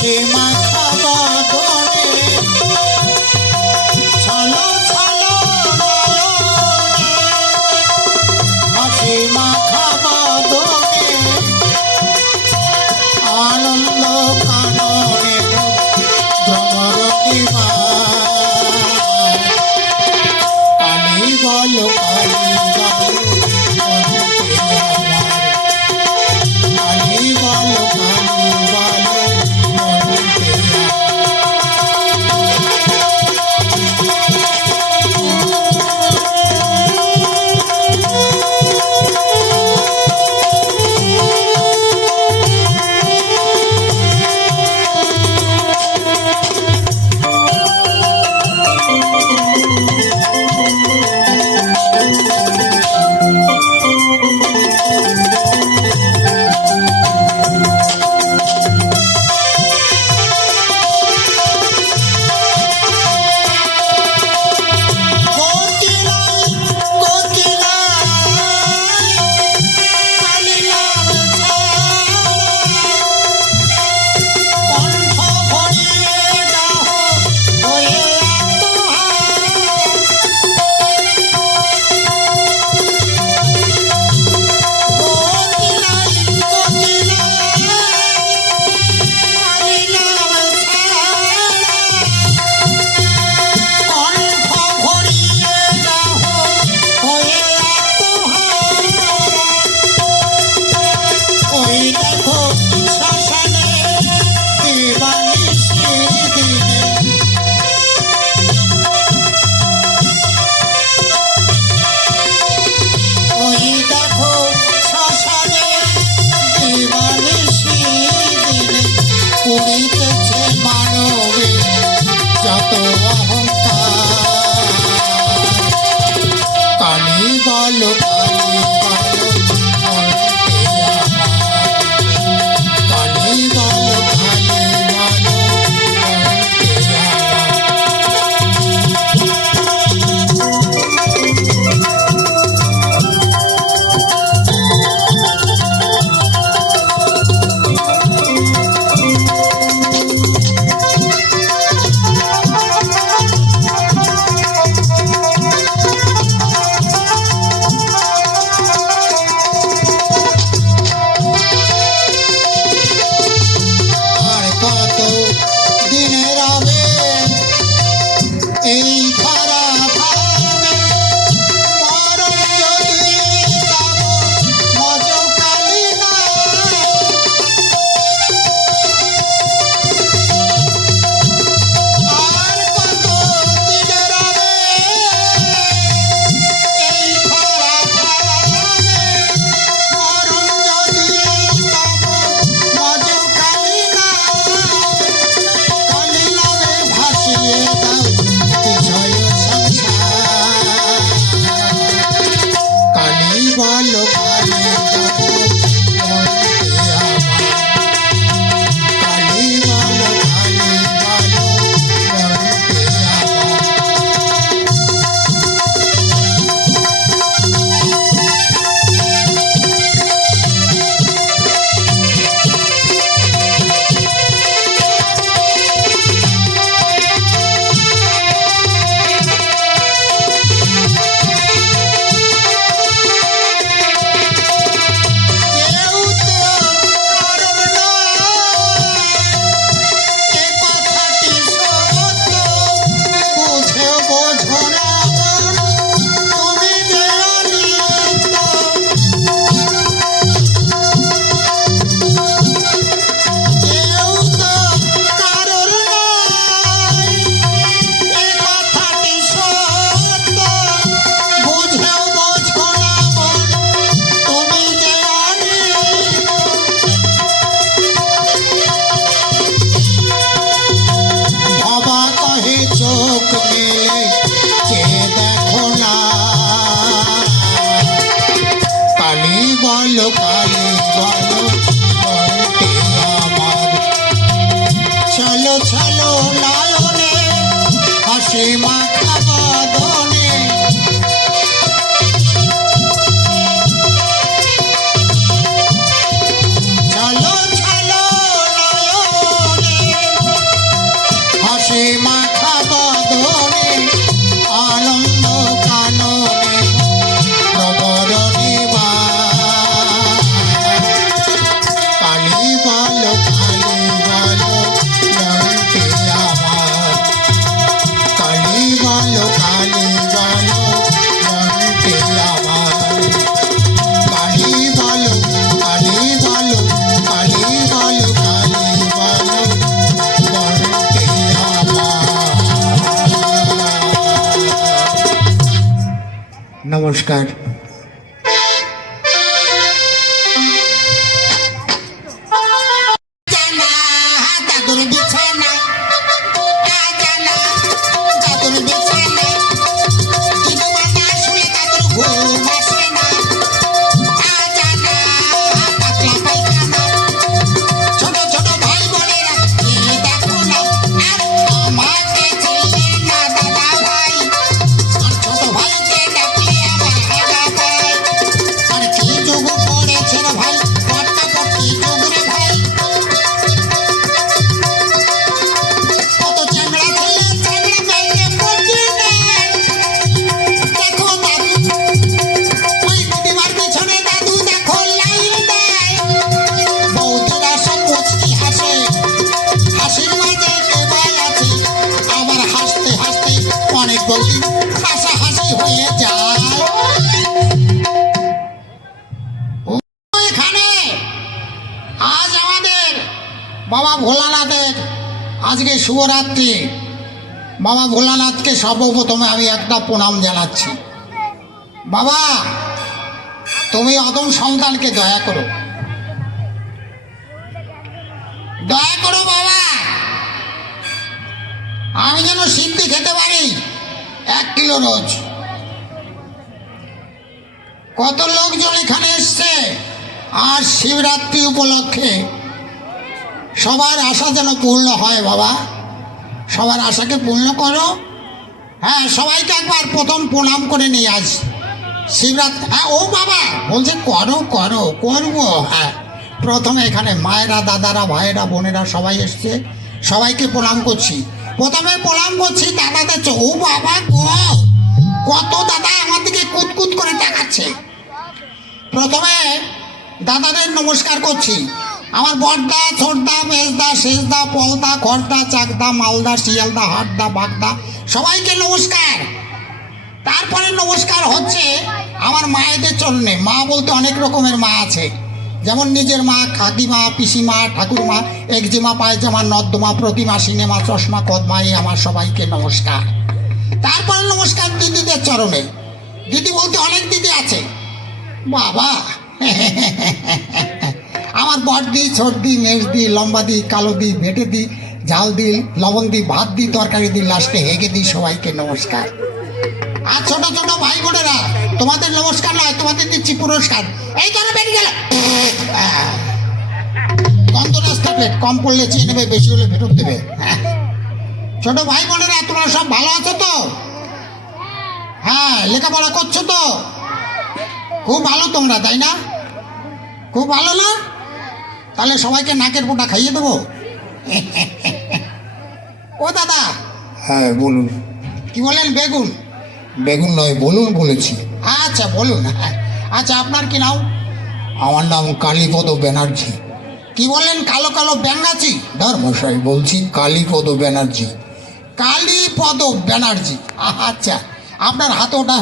হাসি মাখা বদনে ছলো ছলো নয়নে হাসি মাখা বদনে আনন্দ কাননে ভ্রমর দিবা কালী বলো কালী বলো নমস্কার। দাদুর বিছানা আজানা দাদুর বিছানা দিদিমা না শুলে দাদুর ঘুম আসে না আজানা পাতলা পায়খানা ছোট ছোট ভাই বোনেরা এ দেখো না আর আমাকে চেনে না দাদা ভাই আর ছোট ভাইকে ডাকলে আবার হাগা পায় আর কি যুগ পড়েছে রে ভাই কত কি যুগ রে ভাই হাসাহাসি হয়ে যায় এখানে আজ আমাদের বাবা ভোলানাথের আজকে শুভরাত্রি। বাবা ভোলানাথকে সর্বপ্রথমে আমি একটা প্রণাম জানাচ্ছি। বাবা তুমি অদম সন্তানকে দয়া করো, দয়া করো বাবা, আমি যেন সিদ্ধি খেতে পারি 1 কিলো রোজ। কত লোকজন এখানে এসছে আর শিবরাত্রি উপলক্ষে সবার আশা যেন পূর্ণ হয় বাবা, সবার আশাকে পূর্ণ করো। হ্যাঁ সবাইকে একবার প্রথম প্রণাম করে নিয়ে আস শিবরাত্রি। হ্যাঁ ও বাবা বলছে করো করো করবো। হ্যাঁ প্রথমে এখানে মায়েরা দাদারা ভাইয়েরা বোনেরা সবাই এসছে, সবাইকে প্রণাম করছি। প্রথমে প্রণাম করছি দাদাদের। ও বাবা গো কত দাদা আমার দিকে কুতকুত করে তাকাচ্ছে। প্রথমে দাদাদের নমস্কার করছি। আমার বড়দা ছোটদা মেজদা শেষদা পলদা খড়দা চাকদা মালদা শিয়ালদা হাটদা বাগদা সবাইকে নমস্কার। তারপরে নমস্কার হচ্ছে আমার মায়েদের চরণে। মা বলতে অনেক রকমের মা আছে, যেমন নিজের মা, কাকিমা, পিসিমা, ঠাকুরমা, একজিমা, পায়জামা, নর্দমা, প্রতিমা, সিনেমা, চশমা, কদমা, এই আমার সবাইকে নমস্কার। তারপরে নমস্কার দিদিদের চরণে। দিদি বলতে অনেক দিদি আছে বাবা আমার বড়দি ছোটদি মেজদি লম্বা দি কালো দি ভেটে দি ঝাল দি লবণ দি ভাত দি তরকারি দি লাস্টে হেগে দি সবাইকে নমস্কার। আর ছোট ছোট ভাই বোনেরা তোমাদের নমস্কার নয়, তোমাদের দিচ্ছি পুরস্কার। এই কেন বেরিয়ে গেল গন্ধ রাস্তা প্লেট, কম পড়লে চেয়ে নেবে, বেশি হলে ফেরত দেবে। ছোট ভাই বোনেরা তোমরা সব ভালো আছো তো? হ্যাঁ লেখাপড়া করছো তো? খুব ভালো তোমরা, তাই না? খুব ভালো না? তাহলে সবাইকে নাকের পোটা খাইয়ে দেবো। ও দাদা। হ্যাঁ বলুন। কি বলেন? বেগুন? বেগুন নয় বলুন বলেছি। আচ্ছা বলুন। আচ্ছা আপনার কি নাম? আমার নাম কালীপদ ব্যানার্জি। কি বললেন? কালো কালো ব্যাঙ্গাচি? ধর্মশাই বলছি কালীপদ ব্যানার্জি। কালীপদ ব্যানার্জি। আচ্ছা আপনার হাতে ওটা